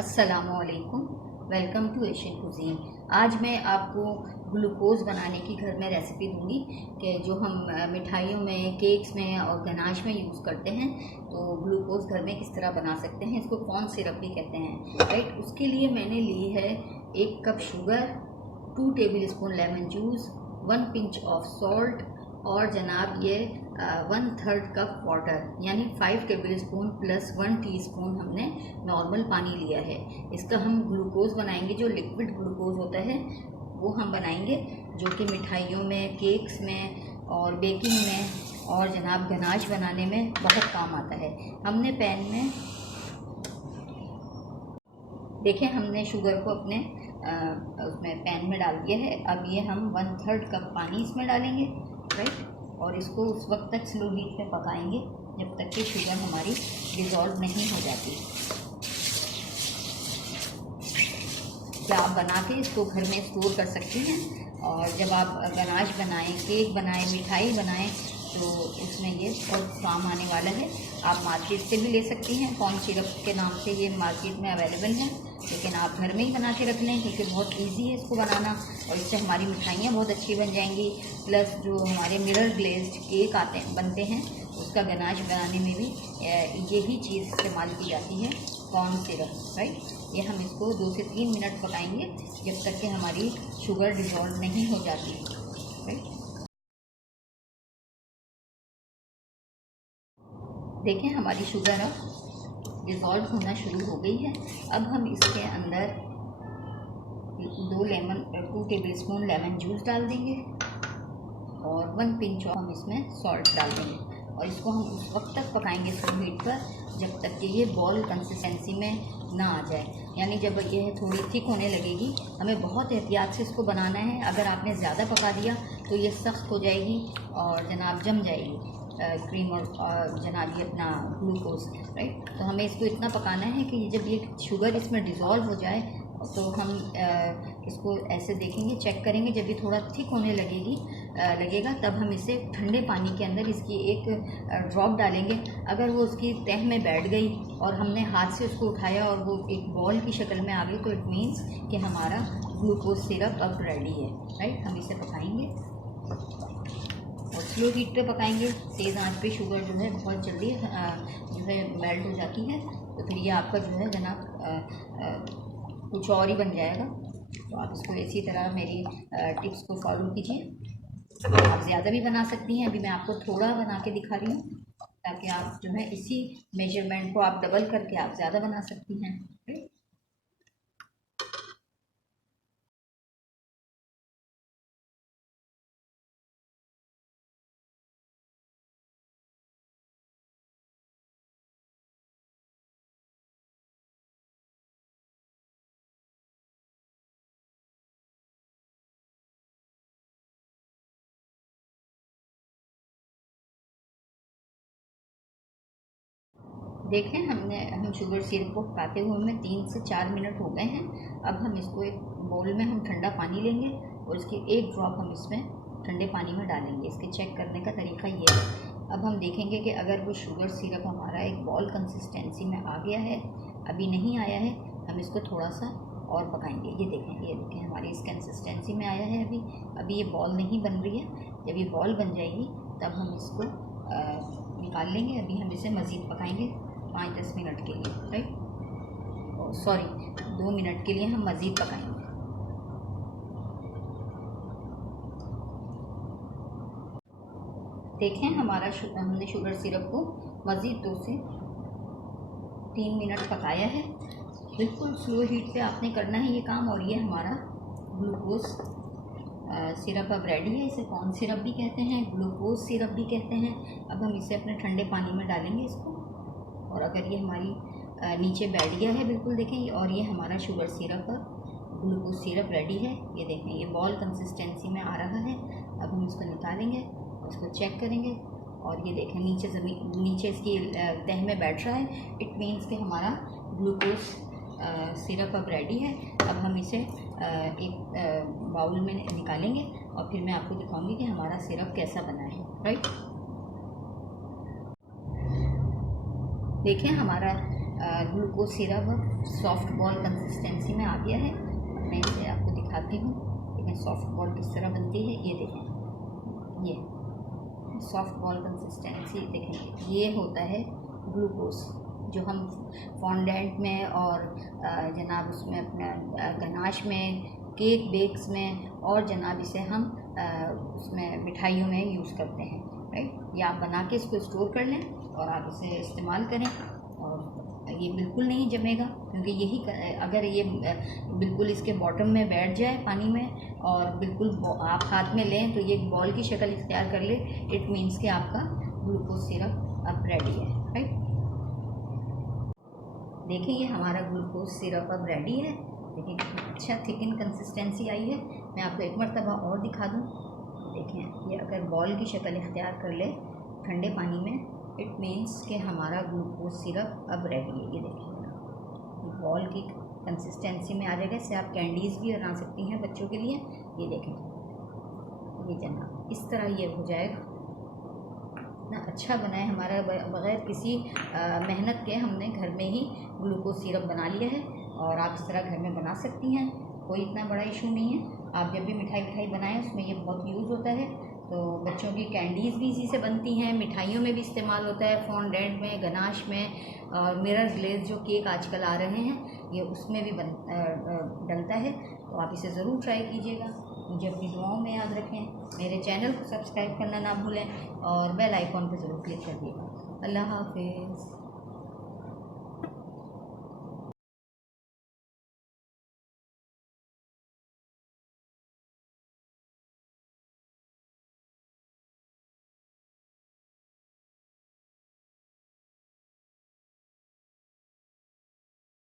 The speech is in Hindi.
अस्सलामुअलैकुम, वेलकम टू एशियन कुजीन। आज मैं आपको ग्लूकोज़ बनाने की घर में रेसिपी दूंगी कि जो हम मिठाइयों में, केक्स में और गनाश में यूज़ करते हैं, तो ग्लूकोज़ घर में किस तरह बना सकते हैं। इसको कॉर्न सिरप भी कहते हैं, राइट। उसके लिए मैंने ली है 1 cup sugar, 2 table spoon lemon juice, 1 pinch of salt और जनाब ये 1/3 कप वाटर यानी 5 टेबल स्पून प्लस 1 टीस्पून हमने नॉर्मल पानी लिया है। इसका हम ग्लूकोज़ बनाएंगे, जो लिक्विड ग्लूकोज़ होता है वो हम बनाएंगे, जो कि मिठाइयों में, केक्स में और बेकिंग में और जनाब गनाश बनाने में बहुत काम आता है। हमने पैन में देखें, हमने शुगर को अपने उसमें पैन में डाल दिया है। अब ये हम 1/3 कप पानी इसमें डालेंगे, राइट। और इसको उस वक्त तक स्लो हीट पे पकाएंगे जब तक कि शुगर हमारी डिज़ोल्व नहीं हो जाती। क्या आप बना के इसको घर में स्टोर कर सकते हैं, और जब आप गनाश बनाएं, केक बनाएं, मिठाई बनाएं, तो उसमें ये बहुत काम आने वाला है। आप मार्केट से भी ले सकती हैं, कॉर्न सिरप के नाम से ये मार्केट में अवेलेबल है, लेकिन आप घर में ही बना के रख लें क्योंकि बहुत इजी है इसको बनाना, और इससे हमारी मिठाइयाँ बहुत अच्छी बन जाएंगी। प्लस जो हमारे मिरर ग्लेज्ड केक बनते हैं, उसका गनाश बनाने में भी यही चीज़ इस्तेमाल की जाती है, कॉर्न सिरप, राइट। ये हम इसको 2 से 3 मिनट पकाएंगे जब तक कि हमारी शुगर डिज़ोल्व नहीं हो जाती, राइट। देखें, हमारी शुगर अब डिज़ोल्व होना शुरू हो गई है। अब हम इसके अंदर 2 टेबल स्पून लेमन जूस डाल देंगे और 1 पिंच हम इसमें सॉल्ट डाल देंगे, और इसको हम उस वक्त तक पकाएंगे स्लो हीट पर जब तक कि ये बॉल कंसिस्टेंसी में ना आ जाए। यानी जब ये थोड़ी थिक होने लगेगी, हमें बहुत एहतियात से इसको बनाना है। अगर आपने ज़्यादा पका दिया तो ये सख्त हो जाएगी और जनाब जम जाएगी क्रीम और जनाब ये अपना ग्लूकोज, राइट। तो हमें इसको इतना पकाना है कि जब ये शुगर इसमें डिज़ोल्व हो जाए तो हम इसको ऐसे देखेंगे, चेक करेंगे। जब ये थोड़ा थिक होने लगेगा तब हम इसे ठंडे पानी के अंदर इसकी एक ड्रॉप डालेंगे। अगर वो उसकी तह में बैठ गई और हमने हाथ से उसको उठाया और वो एक बॉल की शक्ल में आ गई, तो इट मीन्स कि हमारा ग्लूकोज सिरप अब रेडी है, राइट। हम इसे पकाएंगे और स्लो हीट पे पकाएंगे। तेज़ आंच पे शुगर जो है बहुत जल्दी जो है मेल्ट हो जाती है, तो फिर ये आपका जो है जनाब कुछ और ही बन जाएगा। तो आप इसको इसी तरह मेरी टिप्स को फॉलो कीजिए। आप ज़्यादा भी बना सकती हैं, अभी मैं आपको थोड़ा बना के दिखा रही हूँ ताकि आप जो है इसी मेजरमेंट को आप डबल करके आप ज़्यादा बना सकती हैं। देखें, हम शुगर सिरप को पकाते हुए हमें 3 से 4 मिनट हो गए हैं। अब हम इसको एक बाउल में हम ठंडा पानी लेंगे और इसकी एक ड्रॉप हम इसमें ठंडे पानी में डालेंगे। इसके चेक करने का तरीका ये है। अब हम देखेंगे कि अगर वो शुगर सिरप हमारा एक बॉल कंसिस्टेंसी में आ गया है, अभी नहीं आया है, हम इसको थोड़ा सा और पकाएंगे। ये देखें हमारी इस कंसिस्टेंसी में आया है। अभी ये बॉल नहीं बन रही है। जब ये बॉल बन जाएगी तब हम इसको निकाल लेंगे। अभी हम इसे मज़ीद पकाएंगे 5-10 मिनट के लिए, राइट। सॉरी, 2 मिनट के लिए हम मज़ीद पकाएंगे। देखें, हमने शुगर सिरप को मज़ीद 2 से 3 मिनट पकाया है। बिल्कुल स्लो हीट पे आपने करना है ये काम, और ये हमारा ग्लूकोज सिरप अब रेडी है। इसे कॉर्न सिरप भी कहते हैं, ग्लूकोज सिरप भी कहते हैं। अब हम इसे अपने ठंडे पानी में डालेंगे इसको, और अगर ये हमारी नीचे बैठ गया है बिल्कुल, देखें, और ये हमारा sugar syrup glucose syrup ready है। ये देखें, ये बॉल कंसिस्टेंसी में आ रहा है। अब हम इसको निकालेंगे, उसको चेक करेंगे, और ये देखें नीचे इसकी तह में बैठ रहा है। इट मीन्स कि हमारा ग्लूकोज सिरप अब रेडी है। अब हम इसे एक बाउल में निकालेंगे और फिर मैं आपको दिखाऊंगी कि हमारा सिरप कैसा बना है, राइट। देखें, हमारा glucose syrup soft ball consistency में आ गया है। मैं इसे आपको दिखाती हूँ। देखें सॉफ्ट बॉल किस तरह बनती है। ये देखें, ये सॉफ्ट बॉल कंसिस्टेंसी देखें, ये होता है ग्लूकोज जो हम फॉन्डेंट में और जनाब उसमें अपना गनाश में, केक बेक्स में और जनाब इसे हम उसमें मिठाइयों में यूज़ करते हैं, राइट। या आप बना के इसको स्टोर कर लें और आप इसे इस्तेमाल करें। और ये बिल्कुल नहीं जमेगा, क्योंकि यही अगर ये बिल्कुल इसके बॉटम में बैठ जाए पानी में और बिल्कुल आप हाथ में लें तो ये बॉल की शक्ल इख्तियार कर ले, इट मीन्स कि आपका ग्लूकोज सिरप अब रेडी है, राइट। देखिए ये हमारा ग्लूकोज सिरप अब रेडी है। देखिए कितना अच्छा थिकन कंसिस्टेंसी आई है। मैं आपको एक मरतबा और दिखा दूँ। देखें ये अगर बॉल की शक्ल इख्तियार कर ले ठंडे पानी में, इट मीन्स कि हमारा ग्लूकोज सिरप अब रेडी है। ये देखिए बॉल की कंसिस्टेंसी में आ जाएगा। इससे आप कैंडीज़ भी बना सकती हैं बच्चों के लिए। ये देखें, ये जनाब इस तरह ये हो जाएगा। इतना अच्छा बना है हमारा, बग़ैर किसी मेहनत के हमने घर में ही ग्लूकोज सिरप बना लिया है। और आप इस तरह घर में बना सकती हैं, कोई इतना बड़ा इशू नहीं है। आप जब भी मिठाई बनाएं उसमें ये बहुत यूज़ होता है। तो बच्चों की कैंडीज़ भी इसी से बनती हैं, मिठाइयों में भी इस्तेमाल होता है, फॉन्डेंट में, गनाश में, और मिरर ग्लेज जो केक आजकल आ रहे हैं ये उसमें भी डलता है। तो आप इसे ज़रूर ट्राई कीजिएगा। मुझे अपनी दुआओं में याद रखें। मेरे चैनल को सब्सक्राइब करना ना भूलें और बेल आइकॉन पर ज़रूर क्लिक करिएगा। अल्लाह हाफिज़।